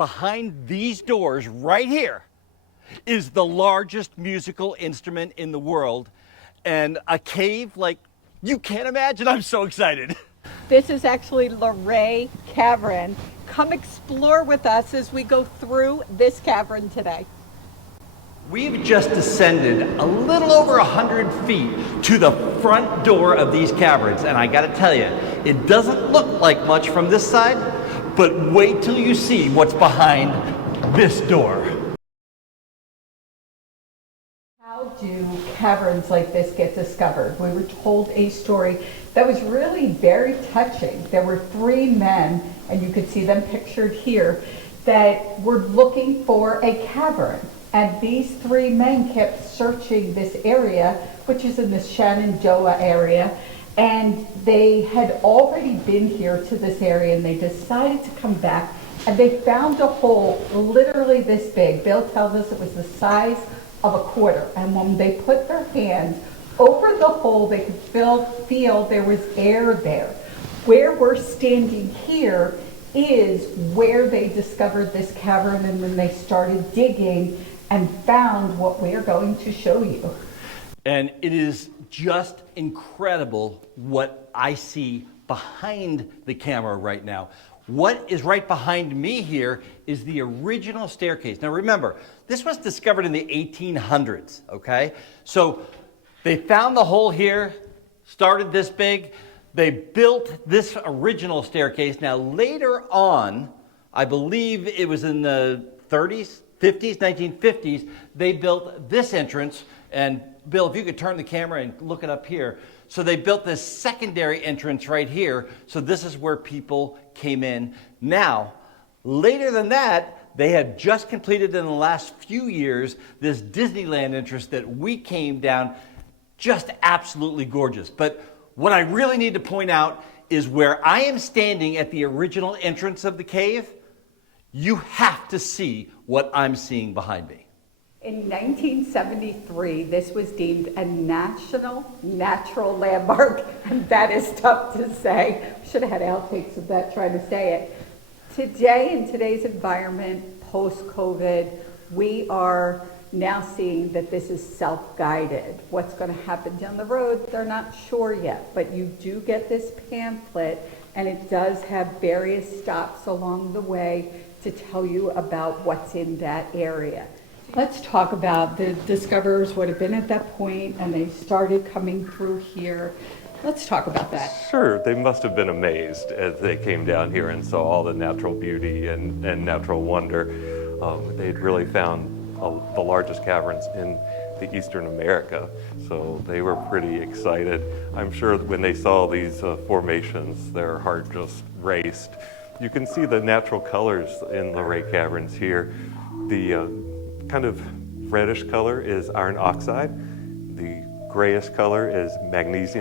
behind these doors right here is the largest musical instrument in the world, and a cave like you can't imagine. I'm so excited. This is actually Luray Cavern. Come explore with us as we go through this cavern today. We've just descended a little over 100 feet to the front door of these caverns, and I gotta tell you, it doesn't look like much from this side, but wait till you see what's behind this door. How do caverns like this get discovered? We were told a story that was really very touching. There were three men, and you could see them pictured here, that were looking for a cavern. And these three men kept searching this area, which is in the Shenandoah area, and they had already been here to this area, and they decided to come back, and they found a hole literally this big. Bill tells us it was the size of a quarter, and when they put their hands over the hole, they could feel there was air there. Where we're standing here is where they discovered this cavern, and then they started digging and found what we're going to show you. And it is just incredible what I see behind the camera right now. What is right behind me here is the original staircase. Now remember, this was discovered in the 1800s, okay? So they found the hole here, started this big, they built this original staircase. Now later on, I believe it was in the 30s, 50s, 1950s, they built this entrance. And Bill, if you could turn the camera and look it up here. So they built this secondary entrance right here. So this is where people came in. Now, later than that, they had just completed in the last few years this Disneyland entrance that we came down, just absolutely gorgeous. But what I really need to point out is where I am standing at the original entrance of the cave, you have to see what I'm seeing behind me. In 1973, this was deemed a national natural landmark, and that is tough to say. Should have had outtakes of that trying to say it. Today, in today's environment, post-COVID, we are now seeing that this is self-guided. What's going to happen down the road, they're not sure yet, but you do get this pamphlet, and it does have various stops along the way to tell you about what's in that area. Let's talk about the discoverers would have been at that point, and they started coming through here. Let's talk about that. Sure, they must have been amazed as they came down here and saw all the natural beauty and natural wonder. They'd really found the largest caverns in the Eastern America, so they were pretty excited. I'm sure that when they saw these formations, their heart just raced. You can see the natural colors in the Luray Caverns here. The kind of reddish color is iron oxide. The grayish color is manganese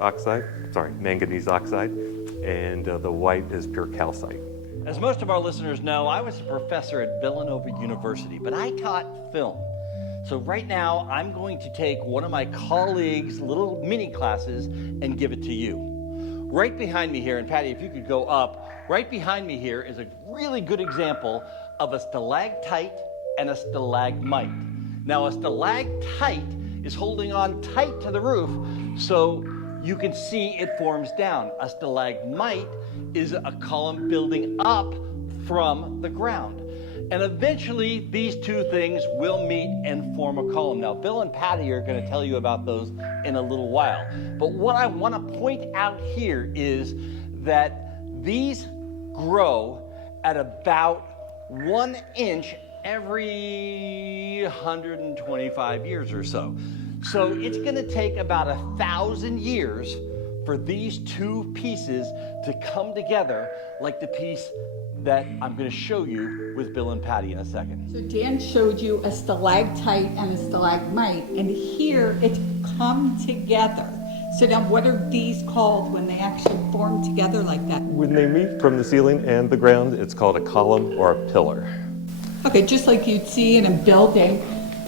oxide, and the white is pure calcite. As most of our listeners know, I was a professor at Villanova University, but I taught film. So right now, I'm going to take one of my colleagues' little mini classes and give it to you. Right behind me here, and Patty, if you could go up, right behind me here is a really good example of a stalactite and a stalagmite. Now, a stalactite is holding on tight to the roof, so you can see it forms down. A stalagmite is a column building up from the ground. And eventually, these two things will meet and form a column. Now, Bill and Patty are going to tell you about those in a little while. But what I want to point out here is that these grow at about 1 inch every 125 years or so. So it's going to take about 1,000 years for these two pieces to come together like the piece that I'm going to show you with Bill and Patty in a second. So Dan showed you a stalactite and a stalagmite, and here it's come together. So now what are these called when they actually form together like that? When they meet from the ceiling and the ground, it's called a column or a pillar. Okay, just like you'd see in a building,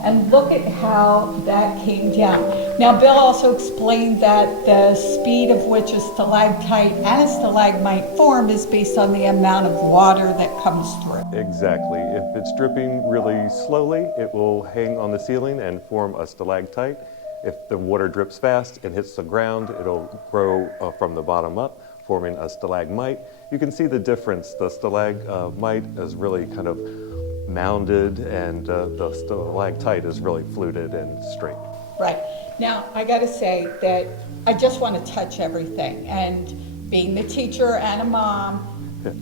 And look at how that came down. Now, Bill also explained that the speed of which a stalactite and a stalagmite form is based on the amount of water that comes through. Exactly. If it's dripping really slowly, it will hang on the ceiling and form a stalactite. If the water drips fast and hits the ground, it'll grow from the bottom up, forming a stalagmite. You can see the difference. The stalagmite is really kind of mounded, and the stalactite is really fluted and straight. Right. Now, I got to say that I just want to touch everything. And being the teacher and a mom,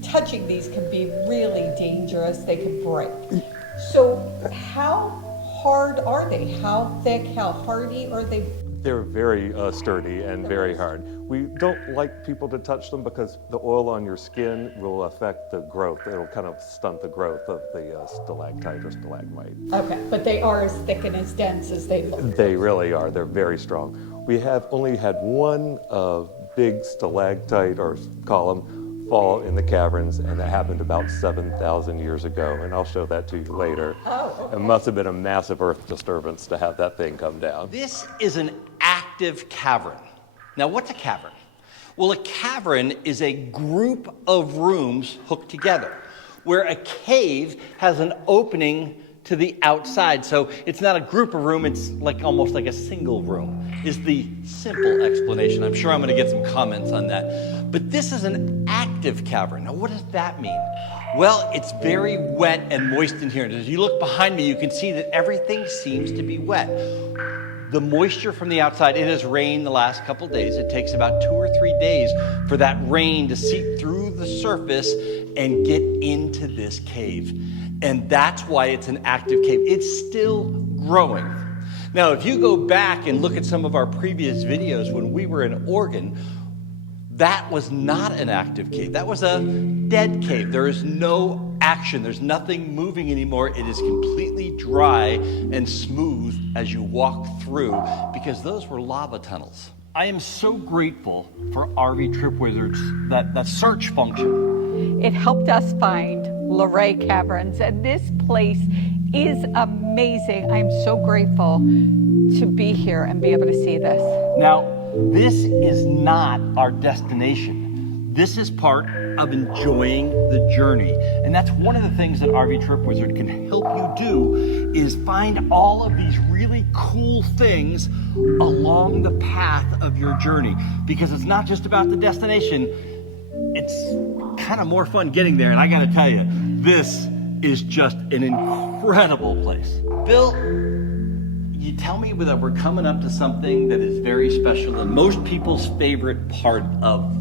touching these can be really dangerous. They can break. So how hard are they? How thick, how hardy are they? They're very sturdy and very hard. We don't like people to touch them because the oil on your skin will affect the growth. It'll kind of stunt the growth of the stalactite or stalagmite. Okay, but they are as thick and as dense as they look. They really are. They're very strong. We have only had one big stalactite or column fall in the caverns, and that happened about 7,000 years ago, and I'll show that to you later. Oh, okay. It must have been a massive earth disturbance to have that thing come down. This is an active cavern. Now, what's a cavern? Well, a cavern is a group of rooms hooked together, where a cave has an opening to the outside. So it's not a group of room, it's like almost like a single room, is the simple explanation. I'm sure I'm gonna get some comments on that. But this is an active cavern. Now, what does that mean? Well, it's very wet and moist in here. And as you look behind me, you can see that everything seems to be wet. The moisture from the outside, it has rained the last couple days. It takes about 2 or 3 days for that rain to seep through the surface and get into this cave. And that's why it's an active cave. It's still growing. Now, if you go back and look at some of our previous videos when we were in Oregon, that was not an active cave. That was a dead cave. There is no action. There's nothing moving anymore. It is completely dry and smooth as you walk through, because those were lava tunnels. I am so grateful for RV Trip Wizards, that search function. It helped us find Luray Caverns, and this place is amazing. I'm so grateful to be here and be able to see this. Now, this is not our destination. This is part of enjoying the journey. And that's one of the things that RV Trip Wizard can help you do, is find all of these really cool things along the path of your journey. Because it's not just about the destination, it's kind of more fun getting there. And I gotta tell you, this is just an incredible place. Bill, you tell me that we're coming up to something that is very special and most people's favorite part of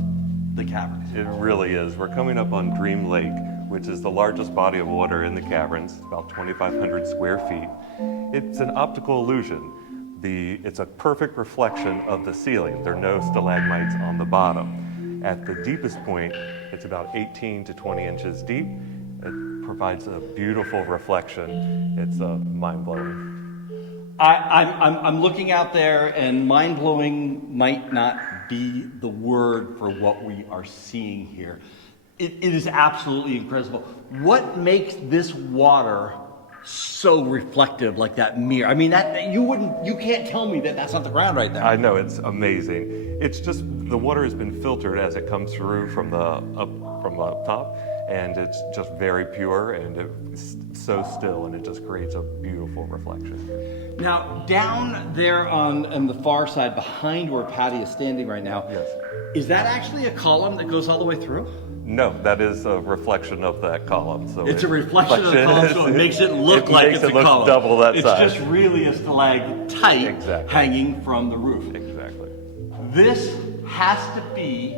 the caverns. It really is. We're coming up on Dream Lake, which is the largest body of water in the caverns, about 2,500 square feet. It's an optical illusion. It's a perfect reflection of the ceiling. There are no stalagmites on the bottom. At the deepest point, it's about 18 to 20 inches deep. It provides a beautiful reflection. It's mind-blowing. I'm looking out there, and mind-blowing might not be the word for what we are seeing here. It is absolutely incredible. What makes this water so reflective, like that mirror? I mean, that you can't tell me that that's not the ground right there. I know, it's amazing. It's just the water has been filtered as it comes through from the top, and it's just very pure, and it's so still, and it just creates a beautiful reflection. Now, down there on the far side, behind where Patty is standing right now, Yes. Is that actually a column that goes all the way through? No, that is a reflection of that column. So It's a reflection of the column, so it makes it look like it's a column. Double that size. It's just really a stalactite Exactly. hanging from the roof. Exactly. This has to be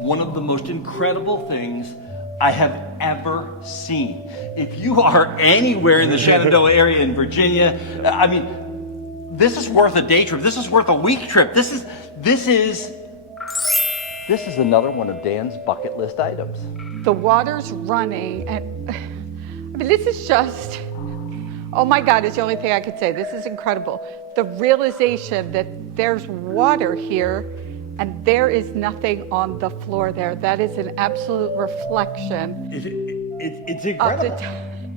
one of the most incredible things I have ever seen. If you are anywhere in the Shenandoah area in Virginia, I mean, this is worth a day trip. This is worth a week trip. This is another one of Dan's bucket list items. The water's running, and I mean, this is just, oh my God, is the only thing I could say. This is incredible. The realization that there's water here and there is nothing on the floor there. That is an absolute reflection. It's incredible.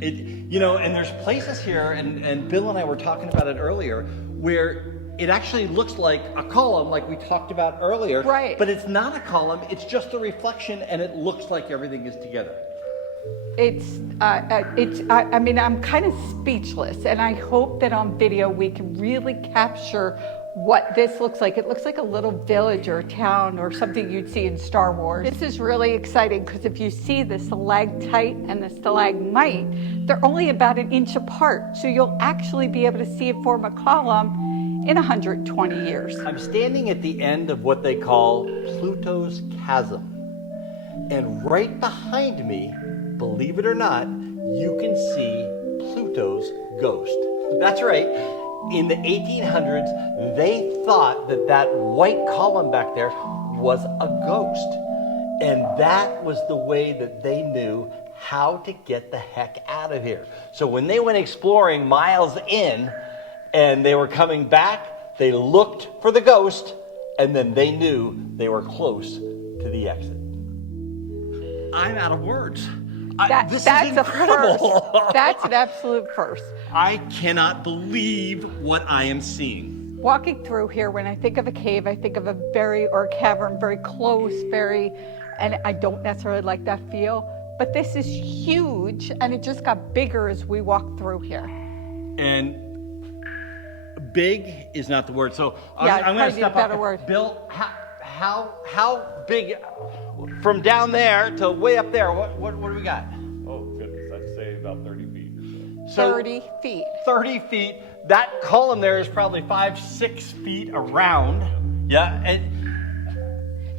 And there's places here, and Bill and I were talking about it earlier, where it actually looks like a column, like we talked about earlier. Right. But it's not a column, it's just a reflection, and it looks like everything is together. I'm kind of speechless, and I hope that on video we can really capture what this looks like. It looks like a little village or a town or something you'd see in Star Wars. This is really exciting because if you see the stalactite and the stalagmite, they're only about an inch apart. So you'll actually be able to see it form a column in 120 years. I'm standing at the end of what they call Plutos Chasm. And right behind me, believe it or not, you can see Pluto's ghost. That's right. In the 1800s, they thought that white column back there was a ghost. And that was the way that they knew how to get the heck out of here. So when they went exploring miles in and they were coming back, they looked for the ghost, and then they knew they were close to the exit. I'm out of words. This is incredible. That's an absolute first. I cannot believe what I am seeing. Walking through here, when I think of a cave, I think of a cavern, very close, and I don't necessarily like that feel, but this is huge, and it just got bigger as we walked through here. And big is not the word, so I'm going to step better up. Word. Bill, how big, from down there to way up there, what do we got? Oh, goodness, I'd say about 30 feet or so. So 30 feet. 30 feet. That column there is probably 5-6 feet around. Yeah. And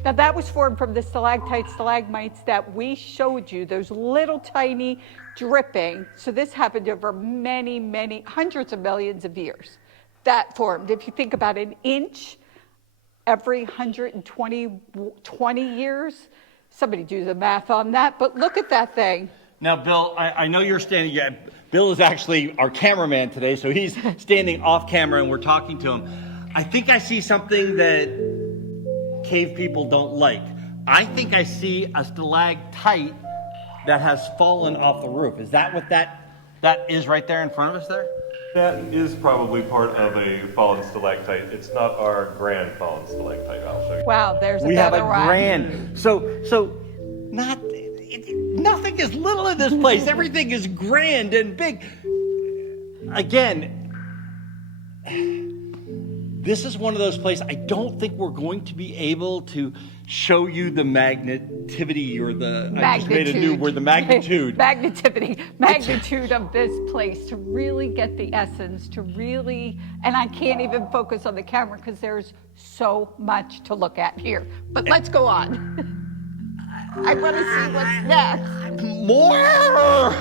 now that was formed from the stalactites, stalagmites that we showed you, those little tiny dripping. So this happened over many, many, hundreds of millions of years. That formed. If you think about an inch every 120 years, somebody do the math on that, but look at that thing. now, Bill, I know you're standing. Yeah, Bill is actually our cameraman today, so he's standing off camera and we're talking to him. I think I see something that cave people don't like. I think I see a stalactite that has fallen off the roof. Is that what that is right there in front of us there? That is probably part of a fallen stalactite. It's not our grand fallen stalactite, I'll show you. Wow, there's We have a another one. grand. So nothing is little in this place. Everything is grand and big. Again, this is one of those places I don't think we're going to be able to show you the magnetivity or the Magnitude. I just made a new word, the magnitude. Magnitude of this place, to really get the essence, to really, and I can't even focus on the camera because there's so much to look at here. But let's go on. I want to see what's next. More!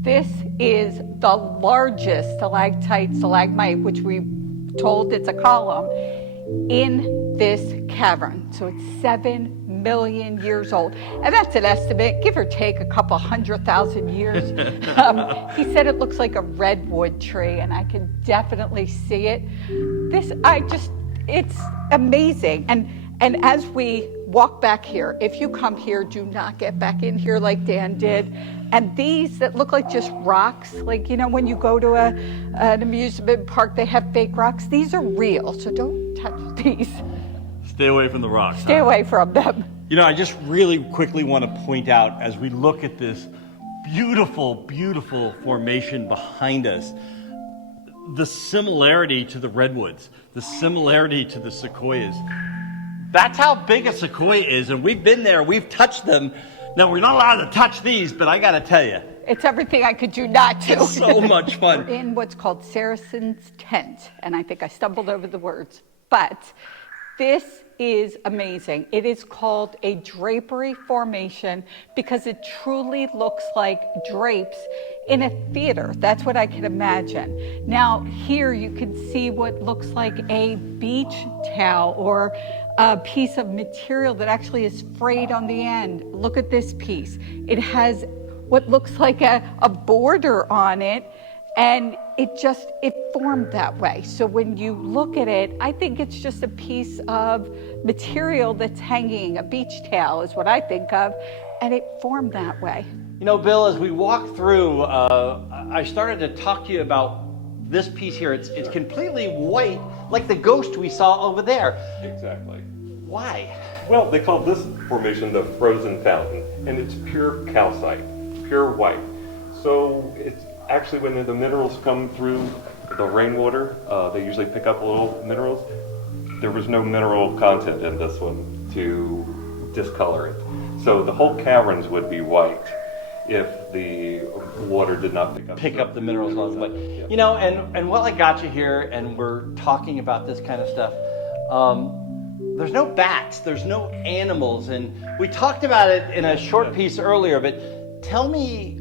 This is the largest stalactite, stalagmite, which we told it's a column, in this cavern. So it's 7 million years old. And that's an estimate, give or take a couple 100,000 years. He said it looks like a redwood tree, and I can definitely see it. It's amazing. And as we walk back here, if you come here, do not get back in here like Dan did. And these that look like just rocks, like, you know, when you go to an amusement park, they have fake rocks. These are real, so don't touch these. Stay away from the rocks. Stay away from them. You know, I just really quickly want to point out, as we look at this beautiful, beautiful formation behind us, the similarity to the redwoods, the similarity to the sequoias. That's how big a sequoia is, and we've been there, we've touched them. Now, we're not allowed to touch these, but I got to tell you, It's everything I could do not to. it's so much fun. We're in what's called Saracen's Tent, and I think I stumbled over the words, but this is amazing. It is called a drapery formation because it truly looks like drapes in a theater. That's what I can imagine. Now, here you can see what looks like a beach towel or a piece of material that actually is frayed on the end. Look at this piece. It has what looks like a border on it, and it formed that way. So when you look at it, I think it's just a piece of material that's hanging, a beach towel is what I think of, and it formed that way. You know, Bill, as we walk through, I started to talk to you about this piece here. It's completely white, like the ghost we saw over there. Exactly. Why? Well, they call this formation the frozen fountain, and it's pure calcite, pure white. So it's actually when the minerals come through the rainwater, they usually pick up little minerals. There was no mineral content in this one to discolor it. So the whole caverns would be white if the water did not pick up the minerals on the way. Yeah. You know, and while I got you here and we're talking about this kind of stuff, there's no bats, there's no animals, and we talked about it in a short piece earlier, but tell me,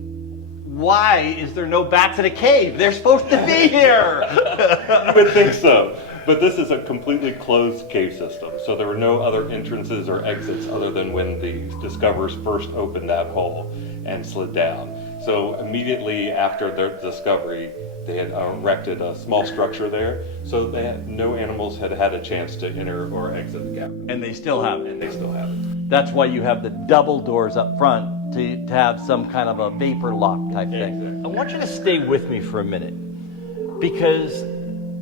why is there no bats in a cave? They're supposed to be here! You would think so. But this is a completely closed cave system, so there were no other entrances or exits other than when the discoverers first opened that hole and slid down. So immediately after their discovery, they had erected a small structure there, so no animals had had a chance to enter or exit the cavern. And they still haven't. And they still haven't. That's why you have the double doors up front to have some kind of a vapor lock type thing. Exactly. I want you to stay with me for a minute, because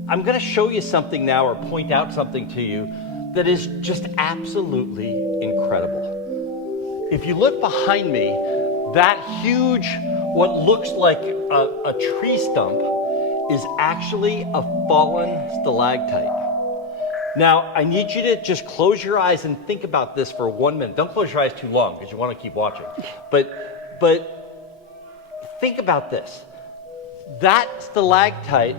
I'm going to show you something now, or point out something to you that is just absolutely incredible. If you look behind me, that huge, what looks like a tree stump is actually a fallen stalactite. Now, I need you to just close your eyes and think about this for 1 minute. Don't close your eyes too long because you want to keep watching. But think about this. That stalactite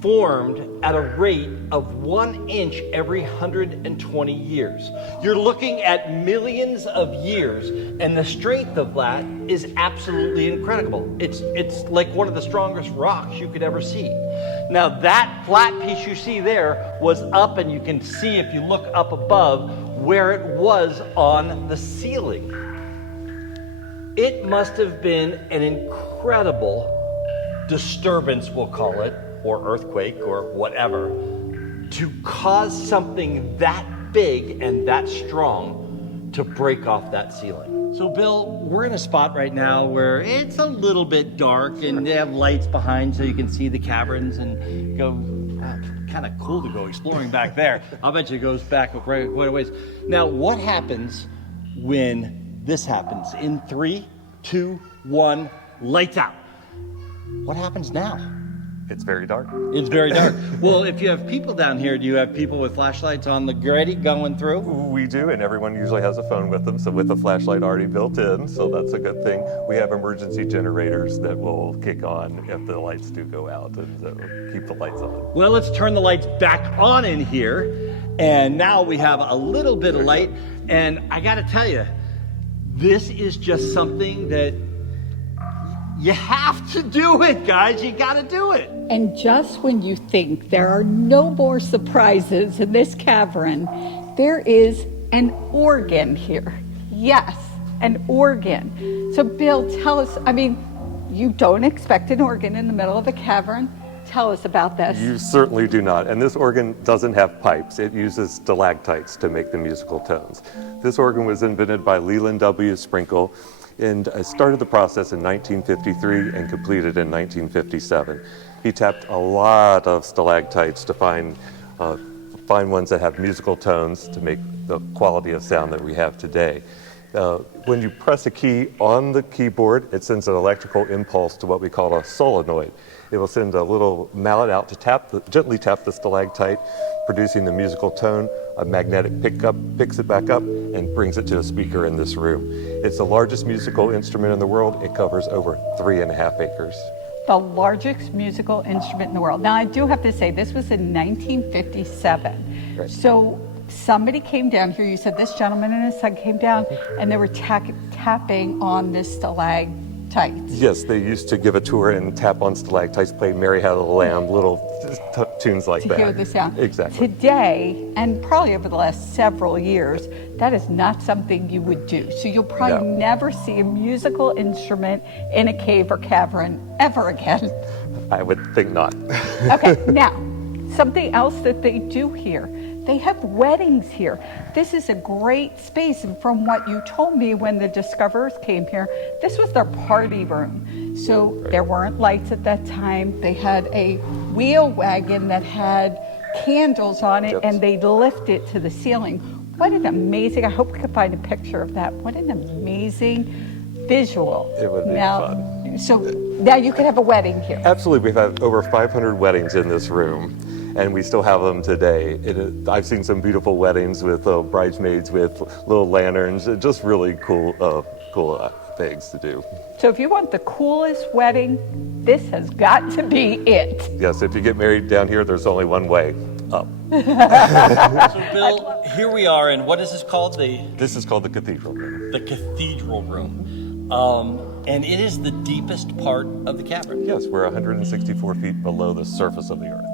formed at a rate of 1 inch every 120 years. You're looking at millions of years, and the strength of that is absolutely incredible. It's like one of the strongest rocks you could ever see. Now that flat piece you see there was up, and you can see if you look up above where it was on the ceiling. It must have been an incredible disturbance, we'll call it, or earthquake or whatever, to cause something that big and that strong to break off that ceiling. So Bill, we're in a spot right now where it's a little bit dark, and they have lights behind so you can see the caverns and go, kind of cool to go exploring back there. I'll bet you it goes back quite a ways. Now, what happens when this happens? In 3, 2, 1, lights out. What happens now? It's very dark. It's very dark. Well, if you have people down here, do you have people with flashlights on the ready going through? We do, and everyone usually has a phone with them, so with a flashlight already built in, so that's a good thing. We have emergency generators that will kick on if the lights do go out, and that will keep the lights on. Well, let's turn the lights back on in here, and now we have a little bit of light, and I gotta tell you, this is just something that you have to do it, guys. You gotta do it. And just when you think there are no more surprises in this cavern, there is an organ here. Yes, an organ. So Bill, tell us, you don't expect an organ in the middle of a cavern. Tell us about this. You certainly do not. And this organ doesn't have pipes. It uses stalactites to make the musical tones. This organ was invented by Leland W. Sprinkle, and started the process in 1953 and completed in 1957. He tapped a lot of stalactites to find ones that have musical tones to make the quality of sound that we have today. When you press a key on the keyboard, it sends an electrical impulse to what we call a solenoid. It will send a little mallet out to gently tap the stalactite, producing the musical tone. A magnetic pickup picks it back up and brings it to a speaker in this room. It's the largest musical instrument in the world. It covers over 3.5 acres. The largest musical instrument in the world. Now, I do have to say, this was in 1957. Right. So somebody came down here. You said this gentleman and his son came down, and they were tapping on this stalactites. Yes, they used to give a tour and tap on stalactites, play Mary Had a Lamb, little tunes like that. To hear the sound. Exactly. Today, and probably over the last several years, that is not something you would do. So you'll probably never see a musical instrument in a cave or cavern ever again. I would think not. Okay, now, something else that they do here. They have weddings here. This is a great space, and from what you told me when the discoverers came here, this was their party room. So there weren't lights at that time. They had a wheel wagon that had candles on it, and they'd lift it to the ceiling. What an amazing, I hope we can find a picture of that. What an amazing visual. It would be fun. So now you can have a wedding here. Absolutely. We've had over 500 weddings in this room, and we still have them today. I've seen some beautiful weddings with bridesmaids with little lanterns. Just really cool things to do. So if you want the coolest wedding, this has got to be it. Yes, if you get married down here, there's only one way, up. So Bill, here we are, and what is this called? This is called the Cathedral Room. The Cathedral Room. And it is the deepest part of the cavern. Yes, we're 164 feet below the surface of the earth.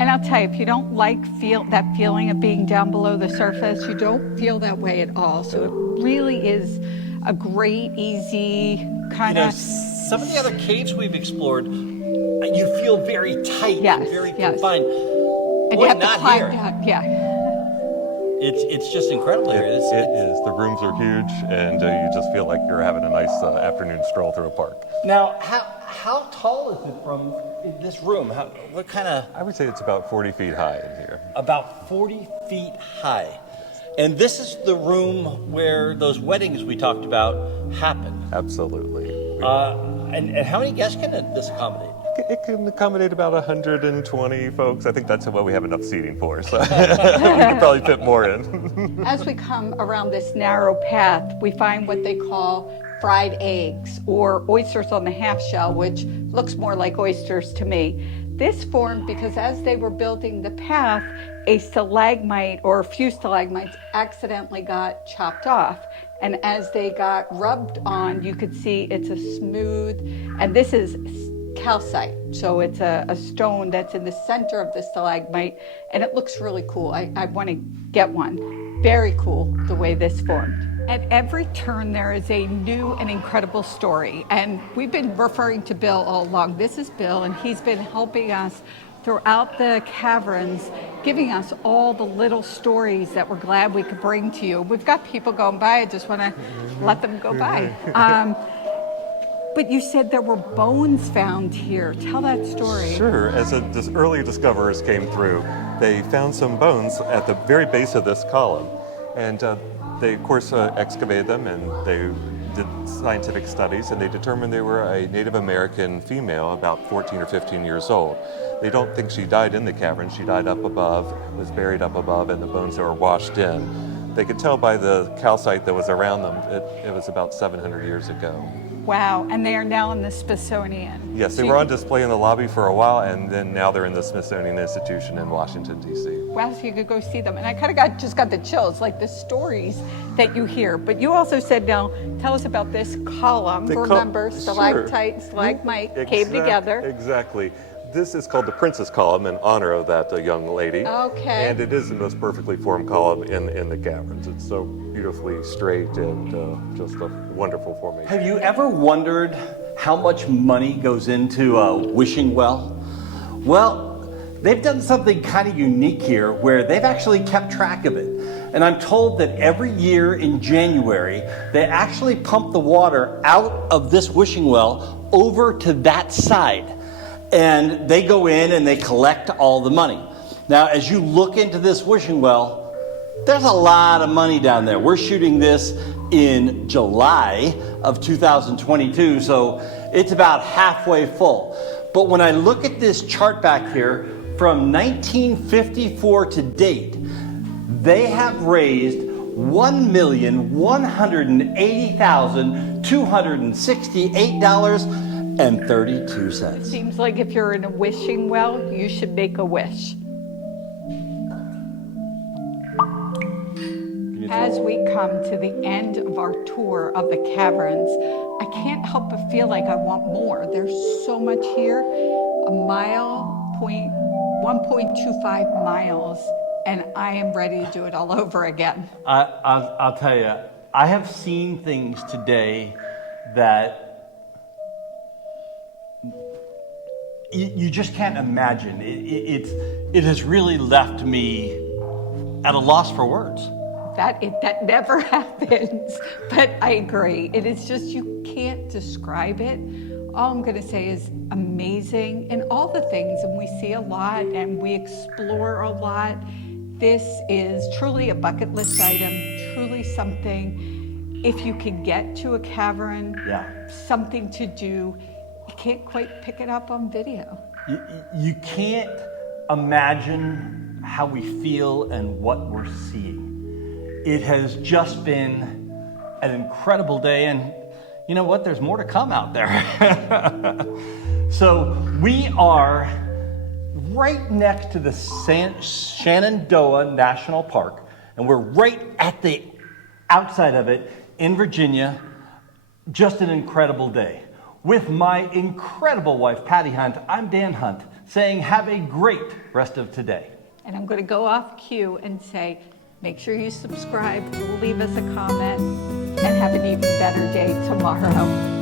And I'll tell you, if you don't like that feeling of being down below the surface, you don't feel that way at all. So it really is a great, easy kind of... Some of the other caves we've explored, you feel very tight and very confined. And you have to climb down, It's just incredible here. It is. The rooms are huge, and you just feel like you're having a nice afternoon stroll through a park. Now, how tall is it from this room? What kind of... I would say it's about 40 feet high in here. About 40 feet high. And this is the room where those weddings we talked about happen. Absolutely. And how many guests can this accommodate? It can accommodate about 120 folks. I think that's what we have enough seating for, so we could probably fit more in. As we come around this narrow path, we find what they call fried eggs or oysters on the half shell, which looks more like oysters to me. This formed because as they were building the path, a stalagmite or a few stalagmites accidentally got chopped off. And as they got rubbed on, you could see it's a smooth, and this is calcite. So it's a stone that's in the center of the stalagmite, and it looks really cool. I want to get one. Very cool the way this formed. At every turn, there is a new and incredible story. And we've been referring to Bill all along. This is Bill, and he's been helping us throughout the caverns, giving us all the little stories that we're glad we could bring to you. We've got people going by. I just want to let them go by. But you said there were bones found here. Tell that story. Sure. As early discoverers came through, they found some bones at the very base of this column. And they, of course, excavated them, and they did scientific studies, and they determined they were a Native American female, about 14 or 15 years old. They don't think she died in the cavern. She died up above, was buried up above, and the bones were washed in. They could tell by the calcite that was around them, it was about 700 years ago. Wow, and they are now in the Smithsonian. Yes, they were on display in the lobby for a while, and then now they're in the Smithsonian Institution in Washington, D.C. Wow, so you could go see them. And I kind of just got the chills, like the stories that you hear. But you also said, now, tell us about this column. Remember, stalactite and stalagmite came together. Exactly. This is called the Princess Column in honor of that young lady. Okay. And it is the most perfectly formed column in the caverns. It's so beautifully straight and just a wonderful formation. Have you ever wondered how much money goes into a wishing well? Well, they've done something kind of unique here where they've actually kept track of it. And I'm told that every year in January, they actually pump the water out of this wishing well over to that side. And they go in and they collect all the money. Now, as you look into this wishing well, there's a lot of money down there. We're shooting this in July of 2022, so it's about halfway full. But when I look at this chart back here, from 1954 to date, they have raised $1,180,268.32. Seems like if you're in a wishing well, you should make a wish. As we come to the end of our tour of the caverns, I can't help but feel like I want more. There's so much here, 1.25 miles, and I am ready to do it all over again. I'll tell you, I have seen things today that you just can't imagine. It has really left me at a loss for words. That never happens, but I agree. It is just, you can't describe it. All I'm gonna say is amazing, and all the things, and we see a lot and we explore a lot. This is truly a bucket list item, truly something, if you can get to a cavern, something to do. You can't quite pick it up on video. You can't imagine how we feel and what we're seeing. It has just been an incredible day, and you know what? There's more to come out there. So we are right next to the Shenandoah National Park, and we're right at the outside of it in Virginia. Just an incredible day. With my incredible wife, Patti Hunt, I'm Dan Hunt, saying have a great rest of today. And I'm going to go off cue and say, make sure you subscribe, leave us a comment, and have an even better day tomorrow.